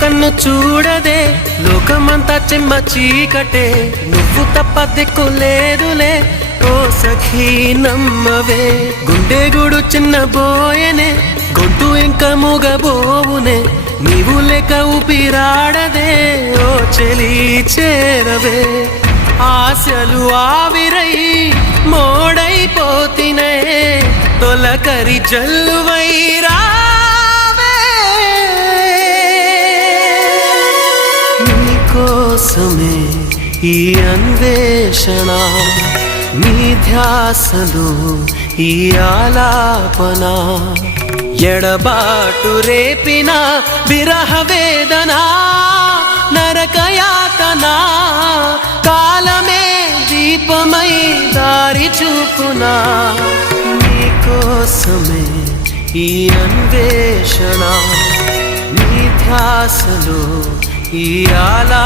కన్ను చూడదే లోకమంతా చెమ్మ చీకటే నువ్వు తప్ప దిక్కులేదులే ఓ సఖీ నమ్మవే గుండె గుడు చిన్న బోయనే గొంతు ఇంకా మూగబోవునే నీవు లేక ఊపిరాడదే ఓ చెలి చేరవే ఆశలు ఆవిరై మోడైపోతినే తొలకరి జల్లువైరా కోసమే ఈ అన్వేషణ నీ ధ్యాసలో ఈ ఆలాపన ఎడబాటు రేపిన విరహ వేదన నరకయాతన కాలమే దీపమై దారి చూపునా నీ కోసమే ఈ అన్వేషణ నీ ధ్యాసలో ఈ ఆలా